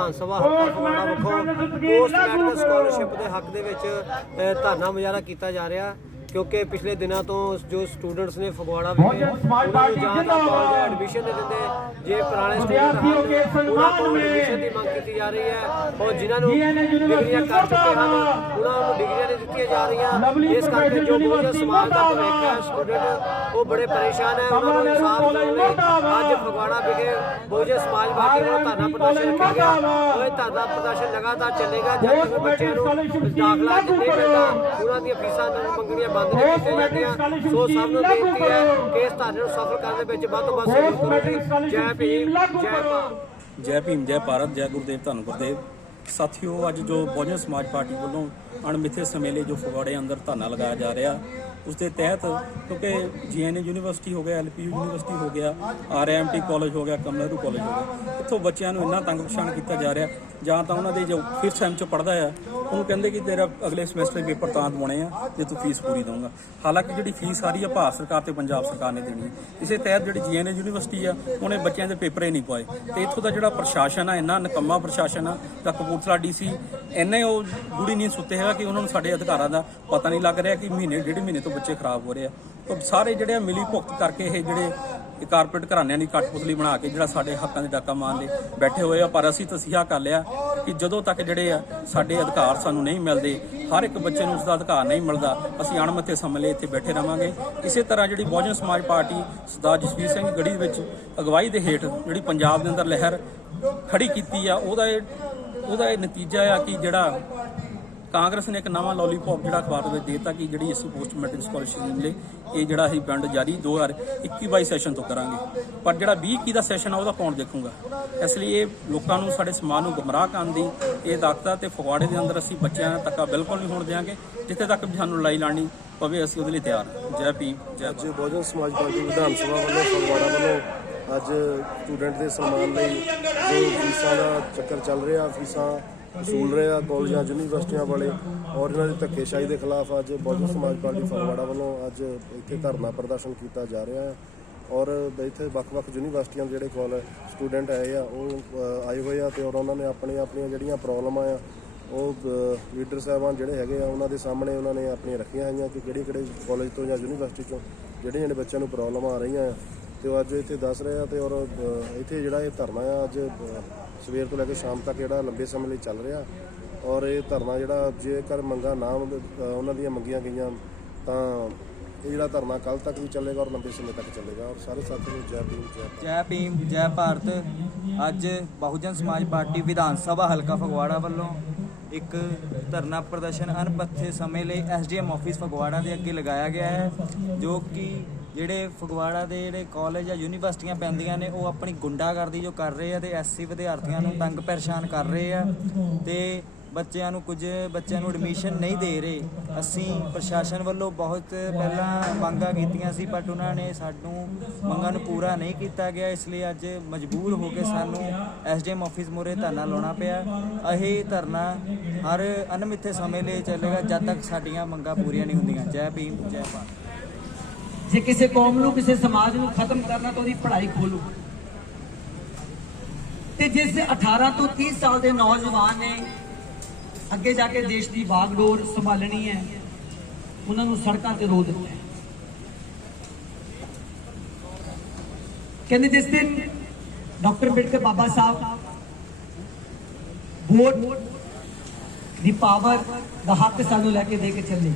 विधान सभा हल्का Phagwara विखों post matric scholarship के हक के धरना मुजाहरा किया जा रहा, क्योंकि पिछले दिनों तो जो स्टूडेंट्स ने फगवाड़ा में एडमिशन नहीं देंगे, जे पुराने स्टूडेंट एडमिशन की मंग की जा रही है और जिन्होंने डिग्रियां कर चुके हैं उन्होंने डिग्रियां नहीं दी जा रही। इस करके जो बहुजन समाज का भविख है स्टूडेंट वो बड़े परेशान है। उन्होंने इंसाफ दिलाने अज फगवाड़ा विखे बहुजन समाज पार्टी को धरना प्रदर्शन रखा गया और यह धरना प्रदर्शन लगातार चलेगा जब तक बच्चों को दाखला नहीं मिलता, उन्होंने फीसा मंगनियां बंद नहीं की जाती। सो सब नूं बेनती है कि इस धरने को सफल करने में वध तो वध सहयोग करो। जय भीम, जय भारत। जय भीम, जय भारत, जय गुरुदेव, धन गुरुदेव। साथियों, अज जो बहुजन समाज पार्टी वालों अणमिथे समय लिए जो फगवाड़े अंदर धरना लगाया जा रहा, उसके तहत क्योंकि GNA यूनीवर्सिटी हो गया, LPU यूनीवर्सिटी हो गया, RMT कॉलेज हो गया, कमलहरू कॉलेज हो गया, इतों बच्चों को इन्ना तंग परेशान किया जा रहा। ਜਾਂ ਤਾਂ ਉਹਨਾਂ ਦੇ ਜੋ 5th ਸੈਮ 'ਚ ਪੜ੍ਹਦਾ ਆ ਉਹਨੂੰ ਕਹਿੰਦੇ ਕਿ ਤੇਰਾ ਅਗਲੇ ਸਮੈਸਟਰ ਦੇ ਪੇਪਰ ਤਾਂ ਦਵਾਉਣੇ ਆ ਜੇ ਤੂੰ ਫੀਸ ਪੂਰੀ ਦਊਂਗਾ। ਹਾਲਾਂਕਿ ਜਿਹੜੀ ਫੀਸ ਆ ਰਹੀ ਆ ਭਾਰਤ ਸਰਕਾਰ ਤੇ ਪੰਜਾਬ ਸਰਕਾਰ ਨੇ ਦੇਣੀ ਹੈ। ਇਸੇ ਤਹਿਤ ਜਿਹੜੀ GNA ਯੂਨੀਵਰਸਿਟੀ ਆ ਉਹਨੇ ਬੱਚਿਆਂ ਦੇ ਪੇਪਰ ਹੀ ਨਹੀਂ ਪਾਏ ਤੇ ਇੱਥੋਂ ਦਾ ਜਿਹੜਾ ਪ੍ਰਸ਼ਾਸਨ ਆ ਇੰਨਾ ਨਕੰਮਾ ਪ੍ਰਸ਼ਾਸਨ ਆ ਤਾਂ ਕਪੂਰਥਲਾ DC ਇੰਨੇ ਉਹ ਗੂੜੀ ਨਹੀਂ ਸੁੱਤੇ ਹੈਗਾ ਕਿ ਉਹਨਾਂ ਨੂੰ ਸਾਡੇ ਅਧਿਕਾਰਾਂ ਦਾ ਪਤਾ ਨਹੀਂ ਲੱਗ ਰਿਹਾ ਕਿ ਮਹੀਨੇ ਡੇਢ ਮਹੀਨੇ ਤੋਂ ਬੱਚੇ ਖਰਾਬ ਹੋ ਰਹੇ ਆ। ਤਾਂ ਸਾਰੇ ਜਿਹੜੇ ਮਿਲੀ ਭੁਗਤ ਕਰਕੇ ਇਹ ਜਿਹੜੇ कारपोरेट घरानिਆਂ ਦੀ कठपुतली बना के ਜਿਹੜਾ ਸਾਡੇ ਹੱਕਾਂ ਦੇ ਡਾਕਾ ਮਾਰਨ ਲਈ ਬੈਠੇ ਹੋਏ ਆ। ਪਰ ਅਸੀਂ ਤਸੀਹਾ ਕਰ ਲਿਆ ਕਿ ਜਦੋਂ ਤੱਕ ਜਿਹੜੇ ਆ ਸਾਡੇ ਅਧਿਕਾਰ ਸਾਨੂੰ ਨਹੀਂ ਮਿਲਦੇ, ਹਰ ਇੱਕ ਬੱਚੇ ਨੂੰ ਉਸ ਦਾ ਅਧਿਕਾਰ ਨਹੀਂ ਮਿਲਦਾ, ਅਸੀਂ ਅਣਮਿੱਥੇ ਸਮੇਂ ਲਈ ਇੱਥੇ ਬੈਠੇ ਰਵਾਂਗੇ। ਇਸੇ ਤਰ੍ਹਾਂ ਜਿਹੜੀ ਬਹੁਜਨ ਸਮਾਜ ਪਾਰਟੀ ਸਰਦਾਰ ਜਸਵੀਰ ਸਿੰਘ ਗੜੀ ਵਿੱਚ ਅਗਵਾਈ ਦੇ ਹੇਠ ਜਿਹੜੀ ਪੰਜਾਬ ਦੇ ਅੰਦਰ ਲਹਿਰ ਖੜੀ ਕੀਤੀ ਆ, ਉਹਦਾ ਇਹ ਨਤੀਜਾ ਆ ਕਿ ਜਿਹੜਾ ਕਾਂਗਰਸ ਨੇ ਇੱਕ ਨਵਾਂ ਲੋਲੀਪੌਪ ਜਿਹੜਾ ਅਖਬਾਰ ਵਿੱਚ ਦੇਤਾ ਕਿ ਜਿਹੜੀ ਅਸੀਂ ਪੋਸਟ ਮੈਟ੍ਰਿਕ ਸਕਾਲਰਸ਼ਿਪ ਲਈ ਇਹ ਜਿਹੜਾ ਅਸੀਂ ਬੰਡ ਜਾਰੀ 2021-22 ਸੈਸ਼ਨ ਤੋਂ ਕਰਾਂਗੇ, ਪਰ ਜਿਹੜਾ 2021 ਦਾ ਸੈਸ਼ਨ ਆ ਉਹਦਾ ਕੌਣ ਦੇਖੂਗਾ। ਇਸ ਲਈ ਇਹ ਲੋਕਾਂ ਨੂੰ ਸਾਡੇ ਸਮਾਜ ਨੂੰ ਗੁੰਮਰਾਹ ਕਰਨ ਦੀ ਇਹ ਤਾਕਤ ਤੇ ਫਗਵਾੜੇ ਦੇ ਅੰਦਰ ਅਸੀਂ ਬੱਚਿਆਂ ਦਾ ਧੱਕਾ ਬਿਲਕੁਲ ਨਹੀਂ ਹੋਣ ਦਿਆਂਗੇ। ਜਿੱਥੇ ਤੱਕ ਵੀ ਸਾਨੂੰ ਲੜਾਈ ਲੜਨੀ ਪਵੇ ਅਸੀਂ ਉਹਦੇ ਲਈ ਤਿਆਰ ਹਾਂ। ਜੈ ਭੀਮ, ਜੈ ਭਾਰਤ। ਬਹੁਜਨ ਸਮਾਜ ਪਾਰਟੀ ਵਿਧਾਨ ਸਭਾ ਵੱਲੋਂ ਫਗਵਾੜਾ ਵੱਲੋਂ ਅੱਜ ਸਟੂਡੈਂਟ ਦੇ ਸਨਮਾਨ ਲਈ ਜੋ ਫੀਸਾਂ ਦਾ ਚੱਕਰ ਚੱਲ ਰਿਹਾ, ਫੀਸਾਂ ਵਸੂਲ ਰਹੇ ਆ ਕਾਲਜਾਂ ਯੂਨੀਵਰਸਿਟੀਆਂ ਵਾਲੇ ਔਰ ਇਹਨਾਂ ਦੀ ਧੱਕੇਸ਼ਾਹੀ ਦੇ ਖਿਲਾਫ ਅੱਜ ਬਹੁਜਨ ਸਮਾਜ ਪਾਰਟੀ ਫਗਵਾੜਾ ਵੱਲੋਂ ਅੱਜ ਇੱਥੇ ਧਰਨਾ ਪ੍ਰਦਰਸ਼ਨ ਕੀਤਾ ਜਾ ਰਿਹਾ ਹੈ। ਔਰ ਇੱਥੇ ਵੱਖ-ਵੱਖ ਯੂਨੀਵਰਸਿਟੀਆਂ ਦੇ ਜਿਹੜੇ ਕਾਲਜ ਸਟੂਡੈਂਟ ਆਏ ਆ ਉਹ ਆਏ ਹੋਏ ਆ ਤੇ ਔਰ ਉਹਨਾਂ ਨੇ ਆਪਣੀਆਂ ਜਿਹੜੀਆਂ ਪ੍ਰੋਬਲਮਾਂ ਆ ਉਹ ਲੀਡਰ ਸਾਹਿਬਾਨ ਜਿਹੜੇ ਹੈਗੇ ਆ ਉਹਨਾਂ ਦੇ ਸਾਹਮਣੇ ਉਹਨਾਂ ਨੇ ਆਪਣੀਆਂ ਰੱਖੀਆਂ ਹੋਈਆਂ ਕਿ ਕਿਹੜੇ ਕਾਲਜ ਤੋਂ ਜਾਂ ਯੂਨੀਵਰਸਿਟੀ ਤੋਂ ਜਿਹੜੇ ਬੱਚਿਆਂ ਨੂੰ ਪ੍ਰੋਬਲਮਾਂ ਆ ਰਹੀਆਂ ਆ ਤੇ ਉਹ ਅੱਜ ਇੱਥੇ ਦੱਸ ਰਹੇ ਆ। ਤੇ ਔਰ ਇੱਥੇ ਜਿਹੜਾ ਇਹ ਧਰਨਾ ਆ ਅੱਜ ਸਵੇਰ ਤੋਂ ਲੈ ਕੇ ਸ਼ਾਮ ਤੱਕ ਜਿਹੜਾ ਲੰਬੇ ਸਮੇਂ ਲਈ ਚੱਲ ਰਿਹਾ। ਔਰ ਇਹ ਧਰਨਾ ਜਿਹੜਾ ਜੇਕਰ ਮੰਗਾਂ ਨਾ ਉਹਨਾਂ ਦੀਆਂ ਮੰਗੀਆਂ ਗਈਆਂ ਤਾਂ ਇਹ ਜਿਹੜਾ ਧਰਨਾ ਕੱਲ ਤੱਕ ਵੀ ਚੱਲੇਗਾ ਔਰ ਲੰਬੇ ਸਮੇਂ ਤੱਕ ਚੱਲੇਗਾ। ਔਰ ਸਾਰੇ ਸਾਥੀਆਂ ਨੂੰ ਜੈ ਭੀਮ, ਜੈ ਭੀਮ, ਜੈ ਭਾਰਤ। ਅੱਜ ਬਹੁਜਨ ਸਮਾਜ ਪਾਰਟੀ ਵਿਧਾਨ ਸਭਾ ਹਲਕਾ ਫਗਵਾੜਾ ਵੱਲੋਂ ਇੱਕ ਧਰਨਾ ਪ੍ਰਦਰਸ਼ਨ ਅਣਪੱਥੇ ਸਮੇਂ ਲਈ SDM ਆਫਿਸ ਫਗਵਾੜਾ ਦੇ ਅੱਗੇ ਲਗਾਇਆ ਗਿਆ ਹੈ, ਜੋ ਕਿ ਜਿਹੜੇ ਫਗਵਾੜਾ ਦੇ ਜਿਹੜੇ ਕਾਲਜ ਜਾਂ ਯੂਨੀਵਰਸਿਟੀਆਂ ਪੈਂਦੀਆਂ ਨੇ ਉਹ ਆਪਣੀ ਗੁੰਡਾਗਰਦੀ ਜੋ ਕਰ ਰਹੇ ਆ ਤੇ SC ਵਿਦਿਆਰਥੀਆਂ ਨੂੰ ਤੰਗ ਪਰੇਸ਼ਾਨ ਕਰ ਰਹੇ ਆ ਤੇ ਕੁਝ ਬੱਚਿਆਂ ਨੂੰ ਐਡਮਿਸ਼ਨ ਨਹੀਂ ਦੇ ਰਹੇ। ਅਸੀਂ ਪ੍ਰਸ਼ਾਸਨ ਵੱਲੋਂ ਬਹੁਤ ਪਹਿਲਾਂ ਮੰਗਾਂ ਕੀਤੀਆਂ ਸੀ, ਬਟ ਉਹਨਾਂ ਨੇ ਸਾਨੂੰ ਮੰਗਾਂ ਨੂੰ ਪੂਰਾ ਨਹੀਂ ਕੀਤਾ ਗਿਆ। ਇਸ ਲਈ ਅੱਜ ਮਜਬੂਰ ਹੋ ਕੇ ਸਾਨੂੰ SDM ਆਫਿਸ ਮੂਹਰੇ ਧਰਨਾ ਲਾਉਣਾ ਪਿਆ। ਇਹ ਧਰਨਾ ਹਰ ਅਣਮਿੱਥੇ ਸਮੇਂ ਲਈ ਚੱਲੇਗਾ ਜਦ ਤੱਕ ਸਾਡੀਆਂ ਮੰਗਾਂ ਪੂਰੀਆਂ ਨਹੀਂ ਹੁੰਦੀਆਂ। ਜੈ ਭੀਮ, ਜੈ ਭਾਰਤ। ਜੇ ਕਿਸੇ ਕੌਮ ਨੂੰ ਕਿਸੇ ਸਮਾਜ ਨੂੰ ਖਤਮ ਕਰਨਾ ਤਾਂ ਉਹਦੀ ਪੜ੍ਹਾਈ ਖੋਲੋ। ਤੇ ਜਿਸ 18 ਤੋਂ 30 ਸਾਲ ਦੇ ਨੌਜਵਾਨ ਨੇ ਅੱਗੇ ਜਾ ਕੇ ਦੇਸ਼ ਦੀ ਬਾਗਡੋਰ ਸੰਭਾਲਣੀ ਹੈ, ਉਹਨਾਂ ਨੂੰ ਸੜਕਾਂ ਤੇ ਰੋ ਦਿੱਤਾ। ਕਹਿੰਦੇ ਜਿਸ ਦਿਨ ਡਾਕਟਰ ਅੰਬੇਡਕਰ ਬਾਬਾ ਸਾਹਿਬ ਵੋਟ ਦੀ ਪਾਵਰ ਦਾ ਹੱਕ ਸਾਨੂੰ ਲੈ ਕੇ ਦੇ ਕੇ ਚੱਲੇ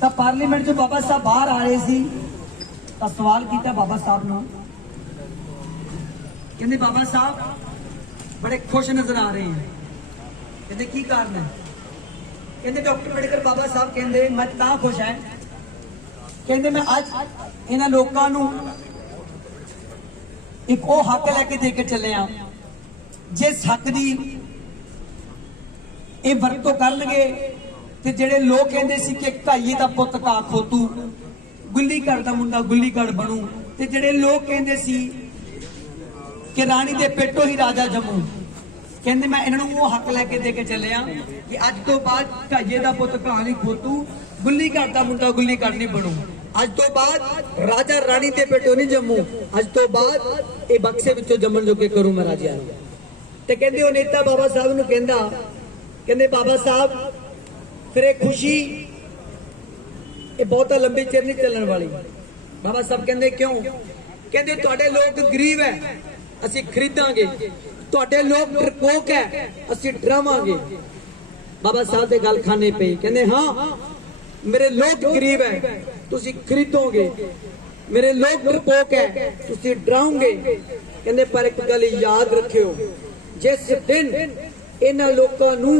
ਤਾਂ ਪਾਰਲੀਮੈਂਟ 'ਚ ਬਾਬਾ ਸਾਹਿਬ ਬਾਹਰ ਆ ਰਹੇ ਸੀ ਤਾਂ ਸਵਾਲ ਕੀਤਾ ਬਾਬਾ ਸਾਹਿਬ ਨੂੰ। ਕਹਿੰਦੇ ਬਾਬਾ ਸਾਹਿਬ ਬੜੇ ਖੁਸ਼ ਨਜ਼ਰ ਆ ਰਹੇ ਹਨ। ਕਹਿੰਦੇ ਕੀ ਕਾਰਨ ਹੈ? ਕਹਿੰਦੇ ਡਾਕਟਰ ਅੰਬੇਡਕਰ ਬਾਬਾ ਸਾਹਿਬ ਕਹਿੰਦੇ ਮੈਂ ਤਾਂ ਖੁਸ਼ ਹਾਂ, ਕਹਿੰਦੇ ਮੈਂ ਅੱਜ ਇਹਨਾਂ ਲੋਕਾਂ ਨੂੰ ਇੱਕ ਉਹ ਹੱਕ ਲੈ ਕੇ ਦੇ ਕੇ ਚੱਲੇ ਆ ਜਿਸ ਹੱਕ ਦੀ ਇਹ ਵਰਤੋਂ ਕਰਨਗੇ ਤੇ ਜਿਹੜੇ ਲੋਕ ਕਹਿੰਦੇ ਸੀ ਕਿ ਭਾਈਏ ਦਾ ਪੁੱਤ ਕਾ ਖੋਤੂ, ਗੁੱਲੀ ਘੜ ਦਾ ਮੁੰਡਾ ਗੁੱਲੀ ਘੜ ਬਣੂ, ਤੇ ਜਿਹੜੇ ਲੋਕ ਕਹਿੰਦੇ ਸੀ ਕਿ ਰਾਣੀ ਦੇ ਪੇਟੋਂ ਹੀ ਰਾਜਾ ਜੰਮੂ, ਕਹਿੰਦੇ ਮੈਂ ਇਹਨਾਂ ਨੂੰ ਉਹ ਹੱਕ ਲੈ ਕੇ ਦੇ ਕੇ ਚੱਲਿਆ ਕਿ ਅੱਜ ਤੋਂ ਬਾਅਦ ਭਾਈਏ ਦਾ ਪੁੱਤ ਕਾ ਨਹੀਂ ਖੋਤੂ, ਗੁੱਲੀ ਘੜ ਦਾ ਮੁੰਡਾ ਗੁੱਲੀ ਘੜ ਨਹੀਂ ਬਣੂ। ਅੱਜ ਤੋਂ ਬਾਅਦ ਰਾਜਾ ਰਾਣੀ ਦੇ ਪੇਟੋਂ ਨਹੀਂ ਜੰਮੂ, ਅੱਜ ਤੋਂ ਬਾਅਦ ਇਹ ਬਕਸੇ ਵਿੱਚੋਂ ਜੰਮਣ ਜੋਗੇ ਕਰੂ ਮੈਂ ਰਾਜਿਆਂ ਨੂੰ। ਤੇ ਕਹਿੰਦੇ ਉਹ ਨੇਤਾ ਬਾਬਾ ਸਾਹਿਬ ਨੂੰ ਕਹਿੰਦੇ ਬਾਬਾ ਸਾਹਿਬ ਫਿਰ ਇਹ ਖੁਸ਼ੀ ਇਹ ਬਹੁਤਾ ਲੰਬੇ ਚਿਰ ਨਹੀਂ ਚੱਲਣ ਵਾਲੀ। ਬਾਬਾ ਸਾਹਿਬ ਕਹਿੰਦੇ ਕਿਉਂ? ਕਹਿੰਦੇ ਤੁਹਾਡੇ ਲੋਕ ਗਰੀਬ ਹੈ ਅਸੀਂ ਖਰੀਦਾਂਗੇ, ਤੁਹਾਡੇ ਲੋਕ ਡਰਪੋਕ ਹੈ ਅਸੀਂ ਡਰਾਵਾਂਗੇ। ਬਾਬਾ ਸਾਹਿਬ ਦੇ ਗੱਲ ਖਾਣੇ ਪਈ, ਕਹਿੰਦੇ ਹਾਂ ਮੇਰੇ ਲੋਕ ਗਰੀਬ ਹੈ ਤੁਸੀਂ ਖਰੀਦੋਗੇ, ਮੇਰੇ ਲੋਕ ਡਰਪੋਕ ਹੈ ਤੁਸੀਂ ਡਰਾਓਗੇ। ਕਹਿੰਦੇ ਪਰ ਇੱਕ ਗੱਲ ਯਾਦ ਰੱਖਿਓ, ਜਿਸ ਦਿਨ ਇਹਨਾਂ ਲੋਕਾਂ ਨੂੰ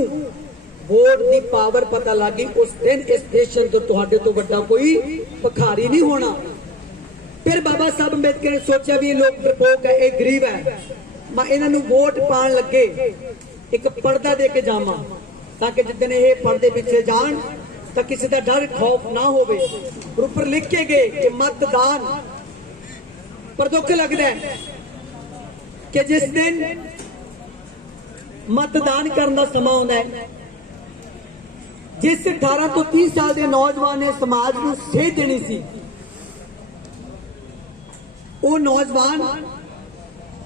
ਵੋਟ ਦੀ ਪਾਵਰ ਪਤਾ ਲੱਗੀ ਉਸ ਦਿਨ ਇਸ ਦੇਸ਼ ਤੋਂ ਤੁਹਾਡੇ ਤੋਂ ਵੱਡਾ ਕੋਈ ਭਿਖਾਰੀ ਨਹੀਂ ਹੋਣਾ। ਫਿਰ ਬਾਬਾ ਸਾਹਿਬ ਅੰਬੇਦਕਰ ਨੇ ਸੋਚਿਆ ਵੀ ਇਹ ਲੋਕ ਡਰਪੋਕ ਹੈ, ਇਹ ਗਰੀਬ ਹੈ, ਮੈਂ ਇਹਨਾਂ ਨੂੰ ਵੋਟ ਪਾਣ ਲੱਗੇ ਇੱਕ ਪਰਦਾ ਦੇ ਕੇ ਜਾਵਾਂ ਤਾਂ ਕਿ ਜਿੱਦਣ ਇਹ ਪਰਦੇ ਪਿੱਛੇ ਜਾਣ ਤਾਂ ਕਿਸੇ ਦਾ ਡਰ ਖੌਫ ਨਾ ਹੋਵੇ। ਉੱਪਰ ਲਿਖ ਕੇ ਗਏ ਕਿ ਮਤਦਾਨ। ਪਰ ਦੁੱਖ ਲੱਗਦਾ ਹੈ ਕਿ ਜਿਸ ਦਿਨ ਮਤਦਾਨ ਕਰਨ ਦਾ ਸਮਾਂ ਆਉਂਦਾ ਹੈ, ਜਿਸ 18 ਤੋਂ 30 ਸਾਲ ਦੇ ਨੌਜਵਾਨ ਨੇ ਸਮਾਜ ਨੂੰ ਸੇਧ ਦੇਣੀ ਸੀ, ਉਹ ਨੌਜਵਾਨ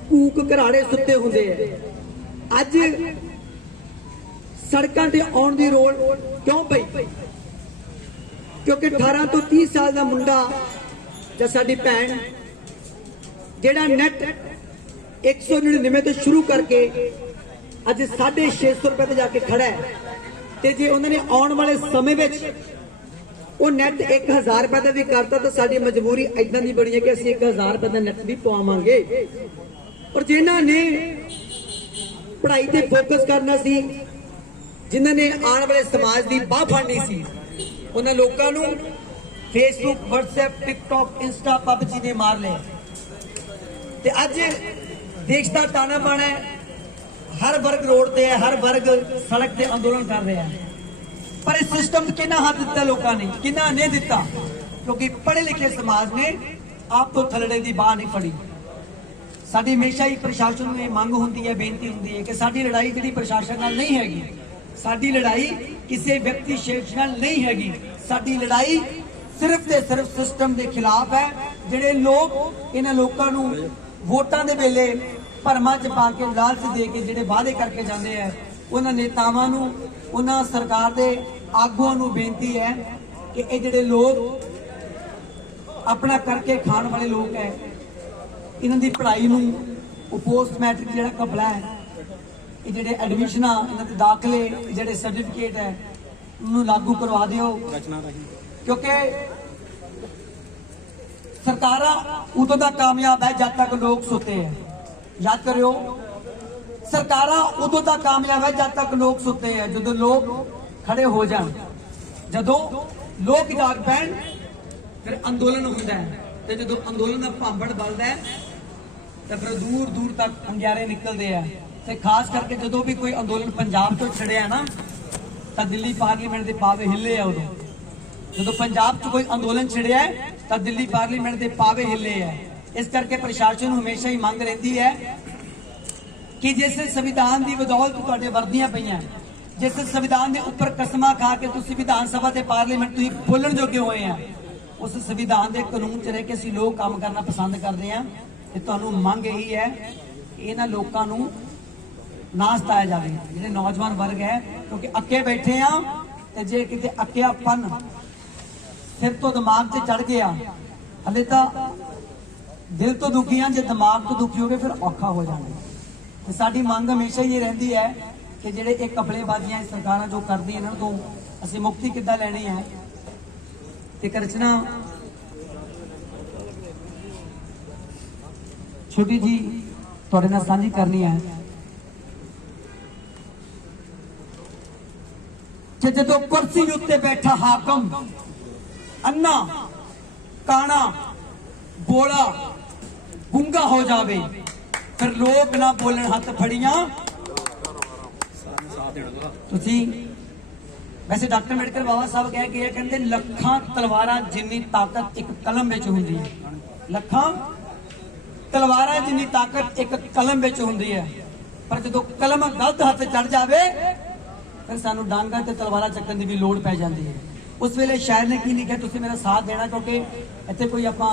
ਕੂਕ ਘਰਾੜੇ ਸੁੱਤੇ ਹੁੰਦੇ ਆ। ਅੱਜ ਸੜਕਾਂ ਤੇ ਆਉਣ ਦੀ ਲੋੜ ਕਿਉਂ ਪਈ? ਕਿਉਂਕਿ 18 ਤੋਂ 30 ਸਾਲ ਦਾ ਮੁੰਡਾ ਜਾਂ ਸਾਡੀ ਭੈਣ ਜਿਹੜਾ ਨੈਟ 199 ਤੋਂ ਸ਼ੁਰੂ ਕਰਕੇ ਅੱਜ 650 ਰੁਪਏ ਤੇ ਜਾ ਕੇ ਖੜਾ ਹੈ, ਤੇ ਜੇ ਉਹਨਾਂ ਨੇ ਆਉਣ ਵਾਲੇ ਸਮੇਂ ਵਿੱਚ ਉਹ ਨੈਟ 1000 ਰੁਪਏ ਦਾ ਵੀ ਕਰਤਾ ਤਾਂ ਸਾਡੀ ਮਜਬੂਰੀ ਇਦਾਂ ਦੀ ਬਣੀ ਹੈ ਕਿ ਅਸੀਂ 1000 ਰੁਪਏ ਦਾ ਨੈਟ ਵੀ ਪਵਾਵਾਂਗੇ। ਔਰ ਜਿਨ੍ਹਾਂ ਨੇ ਪੜ੍ਹਾਈ ਤੇ ਫੋਕਸ ਕਰਨਾ ਸੀ, ਜਿਨ੍ਹਾਂ ਨੇ ਆਉਣ ਵਾਲੇ ਸਮਾਜ ਦੀ ਬਾਹ ਫੜਨੀ ਸੀ, ਉਹਨਾਂ ਲੋਕਾਂ ਨੂੰ Facebook, WhatsApp, TikTok, Insta, PUBG ਨੇ ਮਾਰ ਲਿਆ। ਤੇ ਅੱਜ ਦੇਸ਼ ਦਾ ਤਾਣਾ ਬਾਣਾ ਹੈ, ਹਰ ਵਰਗ ਰੋਡ ਤੇ ਹੈ, ਹਰ ਵਰਗ ਸੜਕ ਤੇ ਅੰਦੋਲਨ ਕਰ ਰਿਹਾ ਹੈ। ਪਰ ਇਸ ਸਿਸਟਮ ਨੂੰ ਕਿੰਨਾ ਹੱਥ ਦਿੱਤਾ ਲੋਕਾਂ ਨੇ, ਕਿੰਨਾ ਨਹੀਂ ਦਿੱਤਾ? ਕਿਉਂਕਿ ਪੜ੍ਹੇ ਲਿਖੇ ਸਮਾਜ ਨੇ ਆਪ ਤੋਂ ਥੱਲੜੇ ਦੀ ਬਾਹ ਨਹੀਂ ਫੜੀ। ਸਾਡੀ ਹਮੇਸ਼ਾ ਹੀ ਪ੍ਰਸ਼ਾਸਨ ਨੂੰ ਇਹ ਮੰਗ ਹੁੰਦੀ ਹੈ, ਬੇਨਤੀ ਹੁੰਦੀ ਹੈ ਕਿ ਸਾਡੀ ਲੜਾਈ ਜਿਹੜੀ ਪ੍ਰਸ਼ਾਸਨ ਨਾਲ ਨਹੀਂ ਹੈਗੀ, ਸਾਡੀ ਲੜਾਈ ਕਿਸੇ ਵਿਅਕਤੀ ਵਿਸ਼ੇਸ਼ ਨਾਲ ਨਹੀਂ ਹੈਗੀ, ਸਾਡੀ ਲੜਾਈ ਸਿਰਫ ਤੇ ਸਿਰਫ ਸਿਸਟਮ ਦੇ ਖਿਲਾਫ ਹੈ। ਜਿਹੜੇ ਲੋਕ ਇਹਨਾਂ ਲੋਕਾਂ ਨੂੰ ਵੋਟਾਂ ਦੇ ਵੇਲੇ ਭਰਮਾਂ ਚ ਪਾ ਕੇ ਲਾਲਚ ਦੇ ਕੇ ਜਿਹੜੇ ਵਾਅਦੇ ਕਰਕੇ ਜਾਂਦੇ ਆ, ਉਹਨਾਂ ਨੇਤਾਵਾਂ ਨੂੰ, ਉਹਨਾਂ ਸਰਕਾਰ ਦੇ ਆਗੂਆਂ ਨੂੰ ਬੇਨਤੀ ਹੈ ਕਿ ਇਹ ਜਿਹੜੇ ਲੋਕ ਆਪਣਾ ਕਰਕੇ ਖਾਣ ਵਾਲੇ ਲੋਕ ਹੈ, ਇਹਨਾਂ ਦੀ ਪੜ੍ਹਾਈ ਨੂੰ ਉਹ ਪੋਸਟ ਮੈਟ੍ਰਿਕ ਜਿਹੜਾ ਘਪਲਾ ਹੈ, ਇਹ ਜਿਹੜੇ ਐਡਮਿਸ਼ਨਾਂ, ਇਹਨਾਂ ਦੇ ਦਾਖਲੇ, ਜਿਹੜੇ ਸਰਟੀਫਿਕੇਟ ਹੈ, ਉਹਨੂੰ ਲਾਗੂ ਕਰਵਾ ਦਿਓ। ਕਿਉਂਕਿ ਸਰਕਾਰਾਂ ਉਦੋਂ ਦਾ ਕਾਮਯਾਬ ਹੈ ਜਦ ਤੱਕ ਲੋਕ ਸੁੱਤੇ ਹੈ। ਯਾਦ ਕਰਿਓ, ਸਰਕਾਰਾਂ ਉਦੋਂ ਦਾ ਕਾਮਯਾਬ ਹੈ ਜਦ ਤੱਕ ਲੋਕ ਸੁੱਤੇ ਹੈ। ਜਦੋਂ ਲੋਕ ਖੜੇ ਹੋ ਜਾਣ, ਜਦੋਂ ਲੋਕ ਜਾਗ ਪੈਣ, ਫਿਰ ਅੰਦੋਲਨ ਹੁੰਦਾ ਹੈ। ਤੇ ਜਦੋਂ ਅੰਦੋਲਨ ਦਾ ਭਾਂਬੜ ਬਲਦਾ ਹੈ ਤਾਂ ਫਿਰ ਦੂਰ ਦੂਰ ਤੱਕ ਅੰਗਿਆਰੇ ਨਿਕਲਦੇ ਆ। ਤੇ ਖਾਸ ਕਰਕੇ ਜਦੋਂ ਵੀ ਕੋਈ ਅੰਦੋਲਨ ਪੰਜਾਬ ਤੋਂ ਛੜਿਆ ਨਾ, ਤਾਂ ਦਿੱਲੀ ਪਾਰਲੀਮੈਂਟ ਦੇ ਪਾਵੇ ਹਿੱਲੇ ਆ। ਉਦੋਂ ਜਦੋਂ ਪੰਜਾਬ 'ਚ ਕੋਈ ਅੰਦੋਲਨ ਛਿੜਿਆ ਤਾਂ ਦਿੱਲੀ ਪਾਰਲੀਮੈਂਟ ਦੇ ਪਾਵੇ ਹਿੱਲੇ ਆ। ਇਸ ਕਰਕੇ ਪ੍ਰਸ਼ਾਸਨ ਨੂੰ ਹਮੇਸ਼ਾ ਹੀ ਮੰਗ ਰਹਿੰਦੀ ਹੈ ਕਿ ਜਿਸ ਸੰਵਿਧਾਨ ਦੀ ਬਦੌਲਤ ਤੁਹਾਡੇ ਵਰਦੀਆਂ ਪਈਆਂ, ਜਿਸ ਸੰਵਿਧਾਨ ਦੇ ਉੱਪਰ ਕਸਮਾਂ ਖਾ ਕੇ ਤੁਸੀਂ ਵਿਧਾਨ ਸਭਾ ਤੇ ਪਾਰਲੀਮੈਂਟ ਤੁਸੀਂ ਬੋਲਣ ਜੋਗੇ ਹੋਏ ਆ, ਉਸ ਸੰਵਿਧਾਨ ਦੇ ਕਾਨੂੰਨ 'ਚ ਰਹਿ ਕੇ ਅਸੀਂ ਲੋਕ ਕੰਮ ਕਰਨਾ ਪਸੰਦ ਕਰਦੇ ਆ। ਤੇ ਤੁਹਾਨੂੰ ਮੰਗ ਇਹੀ ਹੈ ਕਿ ਇਹਨਾਂ ਲੋਕਾਂ ਨੂੰ ਨਾ ਸਤਾਇਆ ਜਾਵੇ, ਜਿਹੜੇ ਨੌਜਵਾਨ ਵਰਗ ਹੈ, ਕਿਉਂਕਿ ਅੱਕੇ ਬੈਠੇ ਆ। ਤੇ ਜੇ ਕਿਤੇ ਅੱਕਿਆਪਨ ਸਿਰ ਤੋਂ ਦਿਮਾਗ ਤੇ ਚੜ ਗਿਆ, ਹਲੇ ਤਾਂ ਦਿਲ ਤੋਂ ਦੁਖੀ ਆ, ਜੇ ਦਿਮਾਗ ਤੋਂ ਦੁਖੀ ਹੋ ਗਏ ਫਿਰ ਔਖਾ ਹੋ ਜਾਣਾ। ਤੇ ਸਾਡੀ ਮੰਗ ਹਮੇਸ਼ਾ ਹੀ ਇਹ ਰਹਿੰਦੀ ਹੈ ਕਿ ਜਿਹੜੇ ਇਹ ਕਪੜੇਬਾਜ਼ੀਆਂ ਸਰਕਾਰਾਂ ਜੋ ਕਰਦੀਆਂ ਇਹਨਾਂ ਤੋਂ ਅਸੀਂ ਮੁਕਤੀ ਕਿੱਦਾਂ ਲੈਣੀ ਹੈ। ਤੇ ਰਚਨਾ ਛੋਟੀ ਜੀ ਤੁਹਾਡੇ ਨਾਲ ਸਾਂਝੀ ਕਰਨੀ ਹੈ ਕਿ ਜਦੋਂ ਕੁਰਸੀ ਉੱਤੇ ਬੈਠਾ ਹਾਕਮ ਅੰਨਾ, ਕਾਣਾ, ਬੋਲਾ, ਗੁੰਗਾ ਹੋ ਜਾਵੇ, ਫਿਰ ਲੋਕ ਨਾ ਬੋਲਣ ਹੱਥ ਫੜੀਆਂ। ਤੁਸੀਂ ਵੈਸੇ ਡਾਕਟਰ ਅੰਬੇਡਕਰ ਬਾਬਾ ਸਾਹਿਬ ਕਹਿ ਕੇ ਕਹਿੰਦੇ ਲੱਖਾਂ ਤਲਵਾਰਾਂ ਜਿੰਨੀ ਤਾਕਤ ਇੱਕ ਕਲਮ ਵਿੱਚ ਹੁੰਦੀ ਹੈ। ਲੱਖਾਂ ਤਲਵਾਰਾਂ ਜਿੰਨੀ ਤਾਕਤ ਇੱਕ ਕਲਮ ਵਿੱਚ ਹੁੰਦੀ ਹੈ, ਪਰ ਜਦੋਂ ਕਲਮ ਗਲਤ ਹੱਥ ਚੜ ਜਾਵੇ ਫਿਰ ਸਾਨੂੰ ਡਾਂਗਾਂ ਤੇ ਤਲਵਾਰਾਂ ਚੱਕਣ ਦੀ ਵੀ ਲੋੜ ਪੈ ਜਾਂਦੀ ਹੈ। ਉਸ ਵੇਲੇ ਸ਼ਾਇਰ ਨੇ ਕੀ ਲਿਖਿਆ, ਤੁਸੀਂ ਮੇਰਾ ਸਾਥ ਦੇਣਾ, ਕਿਉਂਕਿ ਇੱਥੇ ਕੋਈ ਆਪਾਂ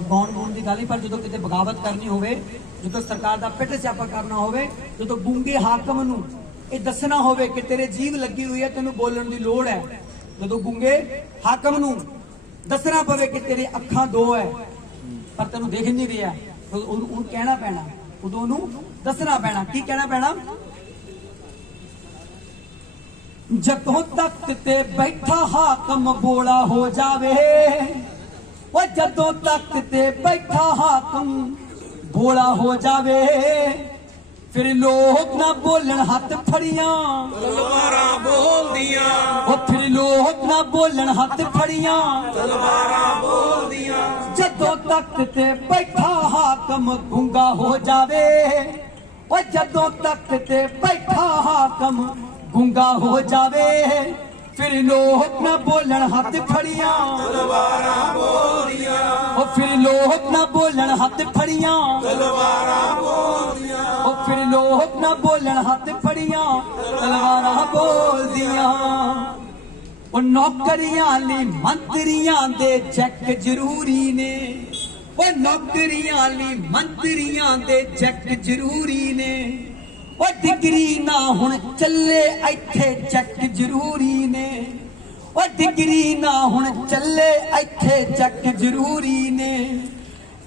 ਗਾਉਣ ਗਾਉਣ ਦੀ ਗੱਲ ਨਹੀਂ, ਪਰ ਜਦੋਂ ਕਿਤੇ ਬਗਾਵਤ ਕਰਨੀ ਹੋਵੇ, ਜਦੋਂ ਸਰਕਾਰ ਦਾ ਪਿੱਟ ਸਿਆਪਾ ਕਰਨਾ ਹੋਵੇ, ਜਦੋਂ ਗੂੰਗੇ ਹਾਕਮ ਨੂੰ ਇਹ ਦੱਸਣਾ ਹੋਵੇ ਕਿ ਤੇਰੇ ਜੀਭ ਲੱਗੀ ਹੋਈ ਹੈ, ਤੈਨੂੰ ਬੋਲਣ ਦੀ ਲੋੜ ਹੈ, ਜਦੋਂ ਗੂੰਗੇ ਹਾਕਮ ਨੂੰ ਦੱਸਣਾ ਪਵੇ ਕਿ ਤੇਰੇ ਅੱਖਾਂ ਦੋ ਹੈ ਪਰ ਤੈਨੂੰ ਦੇਖ ਨਹੀਂ ਰਿਹਾ, ਉਹਨੂੰ ਕਹਿਣਾ ਪੈਣਾ, ਉਦੋਂ ਉਹਨੂੰ ਦੱਸਣਾ ਪੈਣਾ। ਕੀ ਕਹਿਣਾ ਪੈਣਾ? ਜਦੋਂ ਤੱਕ ਤੇ ਬੈਠਾ ਹਾਕਮ ਬੋਲਾ ਹੋ ਜਾਵੇ, ਉਹ ਜਦੋਂ ਤੱਕ ਤੇ ਬੈਠਾ ਹਾਕਮ ਬੋਲਾ ਹੋ ਜਾਵੇ, ਫਿਰ ਲੋਕ ਨਾ ਬੋਲਣ ਹੱਥ ਫੜੀਆਂ ਤਲਵਾਰਾਂ ਬੋਲਦੀਆਂ, ਉਹ ਫਿਰ ਲੋਕ ਨਾ ਬੋਲਣ ਹੱਥ ਫੜੀਆਂ ਤਲਵਾਰਾਂ ਬੋਲਦੀਆਂ। ਜਦੋਂ ਤੱਕ ਤੇ ਬੈਠਾ ਹਾਕਮ ਗੂੰਗਾ ਹੋ ਜਾਵੇ, ਉਹ ਜਦੋਂ ਤੱਕ ਤੇ ਬੈਠਾ ਹਾਕਮ ਗੂੰਗਾ ਹੋ ਜਾਵੇ, ਫਿਰ ਲੋਕ ਨਾ ਬੋਲਣ ਹੱਥ ਫੜੀਆਂ ਤਲਵਾਰਾਂ ਬੋਲਦੀਆਂ, ਉਹ ਫਿਰ ਲੋਕ ਨਾ ਬੋਲਣ ਹੱਥ ਫੜੀਆਂ ਤਲਵਾਰਾਂ ਬੋਲਦੀਆਂ। ਉਹ ਫਿਰ ਲੋਕ ਨਾ ਬੋਲਣ ਹੱਥ ਫੜੀਆਂ ਤਲਵਾਰਾਂ ਬੋਲਦੀਆਂ। ਉਹ ਨੌਕਰੀਆਂ ਲਈ ਮੰਤਰੀਆਂ ਦੇ ਚੈੱਕ ਜ਼ਰੂਰੀ ਨੇ, ਉਹ ਨੌਕਰੀਆਂ ਲਈ ਮੰਤਰੀਆਂ ਦੇ ਚੈੱਕ ਜ਼ਰੂਰੀ ਨੇ, ਉਹ ਡਿਗਰੀ ਨਾ ਹੁਣ ਚੱਲੇ ਇੱਥੇ ਚੈੱਕ ਜ਼ਰੂਰੀ ਨੇ, ਉਹ ਡਿਗਰੀ ਨਾ ਹੁਣ ਚੱਲੇ ਇੱਥੇ ਚੈੱਕ ਜ਼ਰੂਰੀ ਨੇ,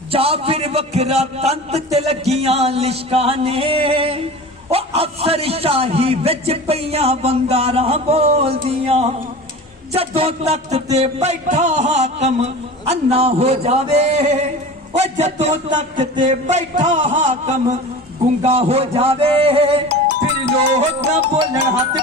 ਜਾਂ ਫਿਰ ਵੱਖਰਾ ਤੰਤ ਤੇ ਲੱਗੀਆਂ ਲਿਸ਼ਕਾਂ ਨੇ, ਉਹ ਅਫਸਰ ਸ਼ਾਹੀ ਵਿੱਚ ਪਈਆਂ ਵੰਗਾਰਾਂ ਬੋਲਦੀਆਂ। ਜਦੋਂ ਤੱਕ ਤੇ ਬੈਠਾ ਹਾਕਮ ਅੰਨਾ ਹੋ ਜਾਵੇ, ਉਹ ਜਦੋਂ ਤੱਕ ਤੇ ਬੈਠਾ ਹਾਕਮ ਗੂੰਗਾ ਹੋ ਜਾਵੇ, ਫਿਰ ਲੋਕ ਨਾ ਬੋਲਣ ਹੱਥ